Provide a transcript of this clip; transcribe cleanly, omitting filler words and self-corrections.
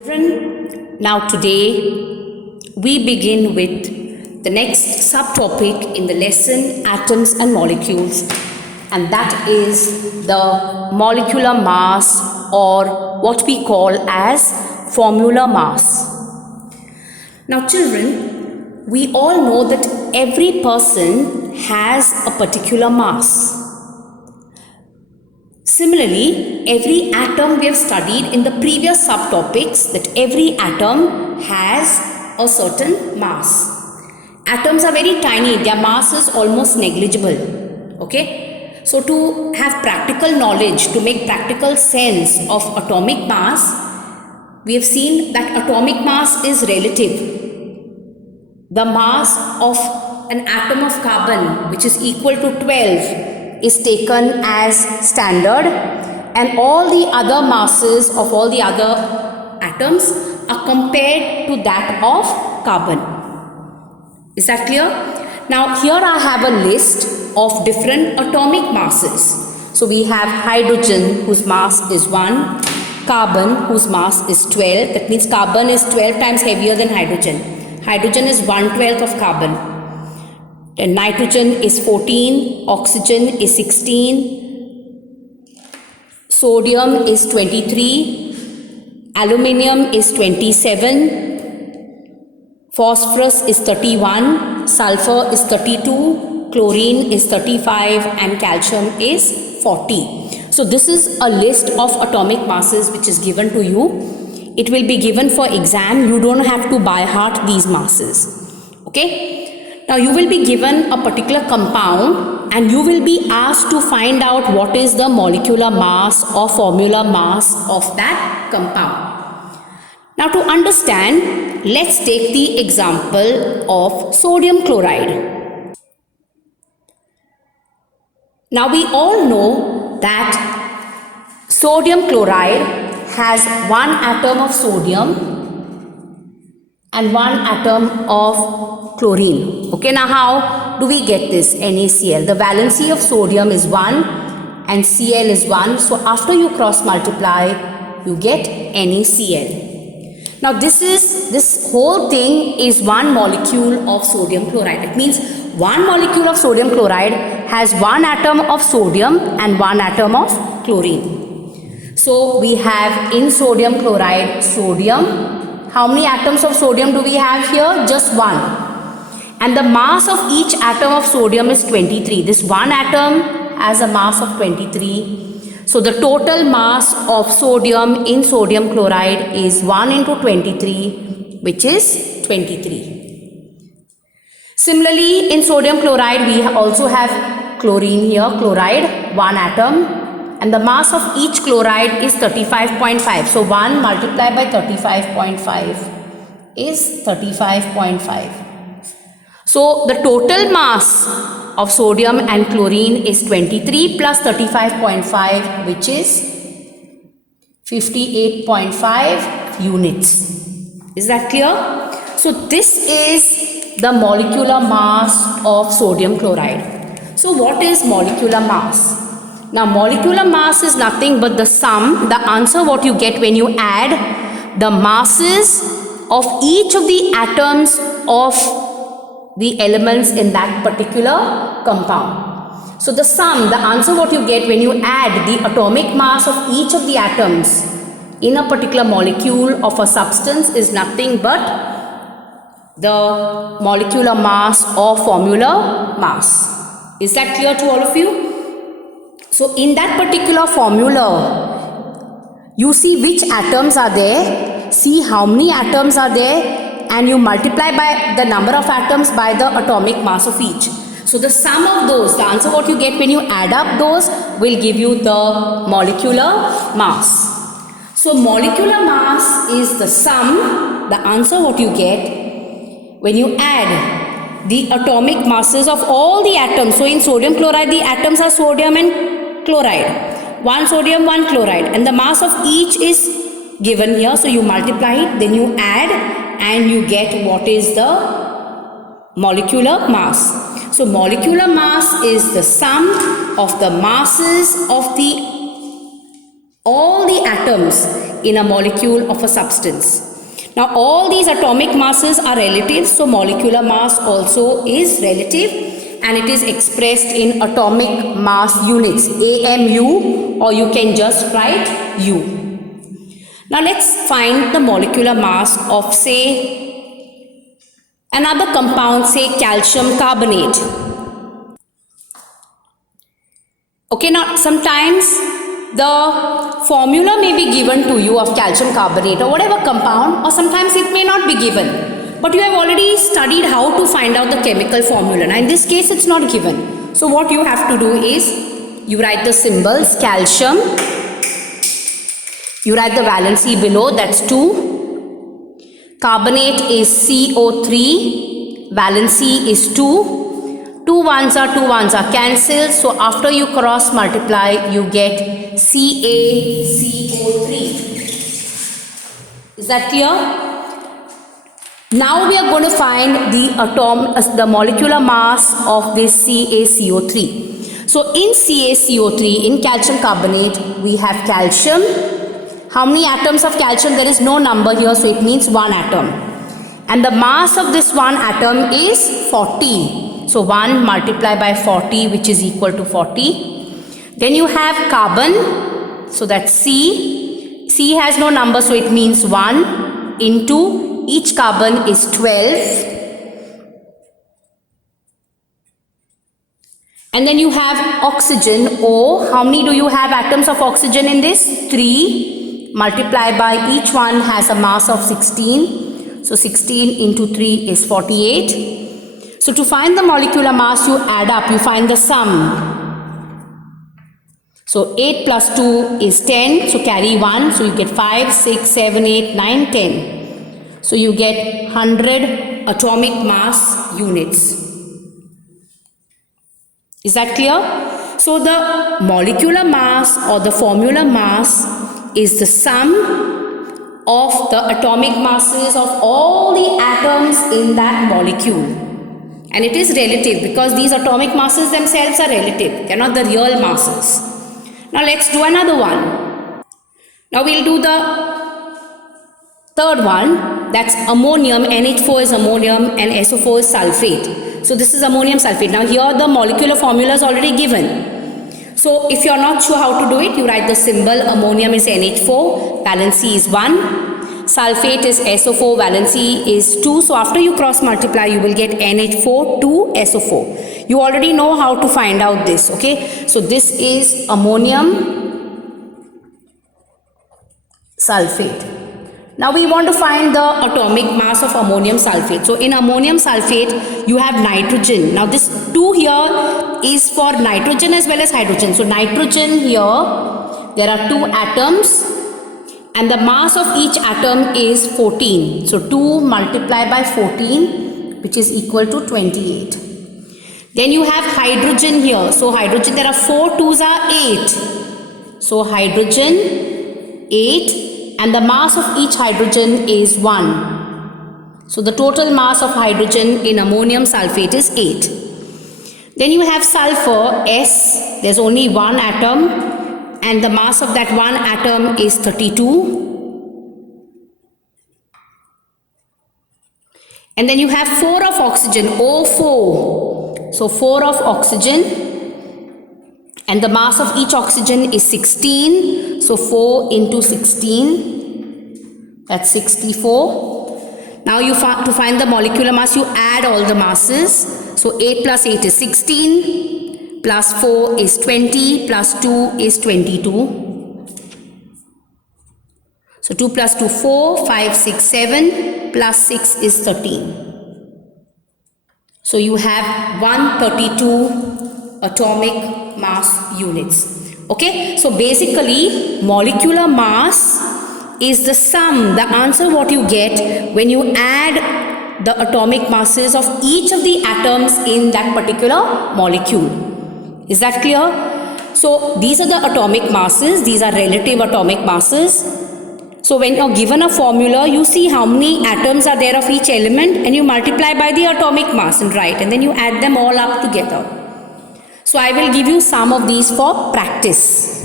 Children, now today we begin with the next subtopic in the lesson atoms and molecules, and that is the molecular mass, or what we call as formula mass. Now children, we all know that every person has a particular mass. Similarly, every atom we have studied in the previous subtopics, that every atom has a certain mass. Atoms are very tiny, their mass is almost negligible. Okay? So to have practical knowledge, to make practical sense of atomic mass, we have seen that atomic mass is relative. The mass of an atom of carbon, which is equal to 12, is taken as standard, and all the other masses of all the other atoms are compared to that of carbon. Is that clear? Now here I have a list of different atomic masses. So we have hydrogen, whose mass is 1, carbon, whose mass is 12. That means carbon is 12 times heavier than hydrogen. Hydrogen is 1/12 of carbon. And nitrogen is 14, oxygen is 16, sodium is 23, aluminium is 27, phosphorus is 31, sulfur is 32, chlorine is 35, and calcium is 40. So this is a list of atomic masses which is given to you. It will be given for exam. You don't have to by heart these masses. Okay? Now you will be given a particular compound and you will be asked to find out what is the molecular mass or formula mass of that compound. Now to understand, let's take the example of sodium chloride. Now we all know that sodium chloride has one atom of sodium and one atom of chlorine. Okay, now how do we get this NaCl? The valency of sodium is 1 and Cl is 1. So after you cross multiply, you get NaCl. Now this whole thing is one molecule of sodium chloride. It means one molecule of sodium chloride has one atom of sodium and one atom of chlorine. So we have in sodium chloride sodium. How many atoms of sodium do we have here? Just one. And the mass of each atom of sodium is 23. This one atom has a mass of 23. So the total mass of sodium in sodium chloride is 1 into 23, which is 23. Similarly, in sodium chloride, we also have chlorine here, chloride, one atom. And the mass of each chloride is 35.5. So 1 multiplied by 35.5 is 35.5. So the total mass of sodium and chlorine is 23 plus 35.5, which is 58.5 units. Is that clear? So this is the molecular mass of sodium chloride. So what is molecular mass? Now molecular mass is nothing but the sum, the answer what you get when you add the masses of each of the atoms of the elements in that particular compound. So the sum, the answer what you get when you add the atomic mass of each of the atoms in a particular molecule of a substance is nothing but the molecular mass or formula mass. Is that clear to all of you? So in that particular formula, you see which atoms are there, see how many atoms are there, and you multiply by the number of atoms by the atomic mass of each. So the sum of those, the answer what you get when you add up those will give you the molecular mass. So molecular mass is the sum, the answer what you get when you add the atomic masses of all the atoms. So in sodium chloride, the atoms are sodium and chloride. One sodium, one chloride, and the mass of each is given here. So you multiply it, then you add, and you get what is the molecular mass. So molecular mass is the sum of the masses of all the atoms in a molecule of a substance. Now all these atomic masses are relative, so molecular mass also is relative, and it is expressed in atomic mass units, AMU, or you can just write U. Now let's find the molecular mass of, say, another compound, say calcium carbonate. Okay, now sometimes the formula may be given to you of calcium carbonate or whatever compound, or sometimes it may not be given. But you have already studied how to find out the chemical formula. Now in this case it's not given. So what you have to do is, you write the symbols calcium, you write the valency below, that's 2. Carbonate is CO3, valency is 2. 2 ones are cancelled, so after you cross multiply you get CaCO3. Is that clear? Now we are going to find the molecular mass of this CaCO3. So in CaCO3, in calcium carbonate, we have calcium. How many atoms of calcium? There is no number here, so it means 1 atom. And the mass of this 1 atom is 40. So 1 multiplied by 40, which is equal to 40. Then you have carbon, so that's C. C has no number, so it means 1 into each carbon is 12. And then you have oxygen, O. How many do you have atoms of oxygen in this? 3. Multiplied by each one has a mass of 16. So 16 into 3 is 48. So to find the molecular mass, you add up, you find the sum. So 8 plus 2 is 10, so carry 1, so you get 5, 6, 7, 8, 9, 10. So you get 100 atomic mass units. Is that clear? So the molecular mass or the formula mass is the sum of the atomic masses of all the atoms in that molecule. And it is relative because these atomic masses themselves are relative. They are not the real masses. Now let's do another one. Now we'll do the third one. That's ammonium. NH4 is ammonium and SO4 is sulfate. So this is ammonium sulfate. Now here the molecular formula is already given. So if you are not sure how to do it, you write the symbol. Ammonium is NH4. Valency is 1. Sulfate is SO4, valency is 2. So after you cross multiply, you will get NH4 to SO4. You already know how to find out this, okay? So this is ammonium sulfate. Now we want to find the atomic mass of ammonium sulfate. So in ammonium sulfate, you have nitrogen. Now this 2 here is for nitrogen as well as hydrogen. So nitrogen here, there are 2 atoms. And the mass of each atom is 14. So 2 multiplied by 14, which is equal to 28. Then you have hydrogen here. So hydrogen, there are 4 2s are 8. So hydrogen 8, and the mass of each hydrogen is 1. So the total mass of hydrogen in ammonium sulfate is 8. Then you have sulfur, S. There's only 1 atom. And the mass of that 1 atom is 32. And then you have 4 of oxygen, O4. So 4 of oxygen. And the mass of each oxygen is 16. So 4 into 16. That's 64. Now to find the molecular mass, you add all the masses. So 8 plus 8 is 16. Plus 4 is 20, plus 2 is 22. So 2 plus 2, 4, 5, 6, 7, plus 6 is 13. So you have 132 atomic mass units. Okay, so basically molecular mass is the sum, the answer what you get when you add the atomic masses of each of the atoms in that particular molecule. Is that clear? So these are the atomic masses. These are relative atomic masses. So when you're given a formula, you see how many atoms are there of each element and you multiply by the atomic mass and write, and then you add them all up together. So I will give you some of these for practice.